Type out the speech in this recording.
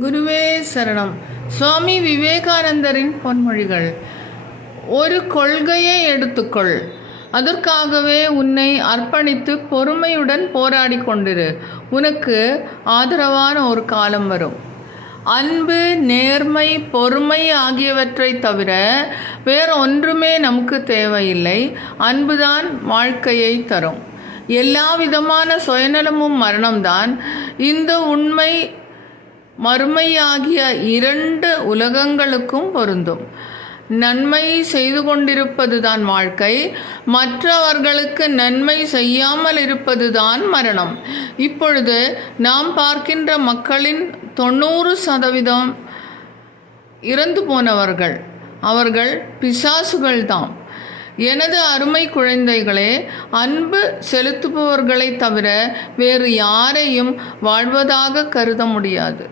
குருவே சரணம். சுவாமி விவேகானந்தரின் பொன்மொழிகள். ஒரு கொள்கையை எடுத்துக்கொள், அதற்காகவே உன்னை அர்ப்பணித்து பொறுமையுடன் போராடி கொண்டிரு. உனக்கு ஆதரவான ஒரு காலம் வரும். அன்பு, நேர்மை, பொறுமை ஆகியவற்றை தவிர வேற ஒன்றுமே நமக்கு தேவையில்லை. அன்புதான் வாழ்க்கையை தரும். எல்லா விதமான சுயநலமும் மரணம்தான். இந்த உண்மை மறுமையாகிய இரண்டு உலகங்களுக்கும் பொருந்தும். நன்மை செய்து கொண்டிருப்பதுதான் வாழ்க்கை, மற்றவர்களுக்கு நன்மை செய்யாமல் இருப்பதுதான் மரணம். இப்பொழுது நாம் பார்க்கின்ற மக்களின் 90% இறந்து போனவர்கள். அவர்கள் பிசாசுகள்தாம். எனது அருமை குழந்தைகளே, அன்பு செலுத்துபவர்களை தவிர வேறு யாரையும் வாழ்வதாக கருத முடியாது.